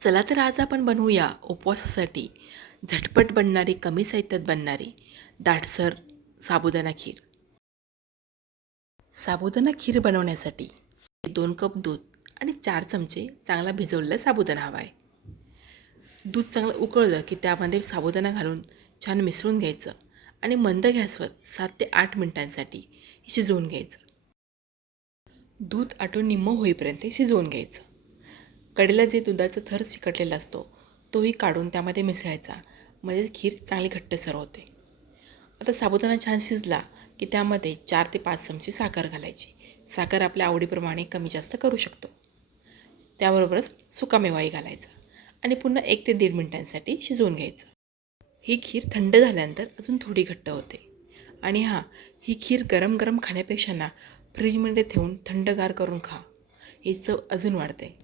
चला तर आज आपण बनवूया उपवासासाठी झटपट बनणारी, कमी साहित्यात बनणारी दाटसर साबुदाणा खीर. साबुदाणा खीर बनवण्यासाठी 2 कप दूध आणि 4 चमचे चांगला भिजवलेला साबुदाणा हवा आहे. दूध चांगलं उकळलं की त्यामध्ये साबुदाणा घालून छान मिसळून घ्यायचं आणि मंद गॅसवर 7 ते 8 मिनिटांसाठी शिजवून घ्यायचं. दूध आटून निम्मं होईपर्यंत शिजवून घ्यायचं. कडेला जे दुधाचा थर चिकटलेला असतो तोही काढून त्यामध्ये मिसळायचा, म्हणजे खीर चांगली घट्टसर होते. आता साबुदाणा छान शिजला की त्यामध्ये 4 ते 5 चमचे साखर घालायची. साखर आपल्या आवडीप्रमाणे कमी जास्त करू शकतो. त्याबरोबरच सुकामेवाही घालायचा आणि पुन्हा 1 ते 1.5 मिनिटांसाठी शिजवून घ्यायचं. ही खीर थंड झाल्यानंतर अजून थोडी घट्ट होते. आणि ही खीर गरम गरम खाण्यापेक्षा फ्रीजमध्ये ठेवून थंडगार करून खा. ही चव अजून वाढते.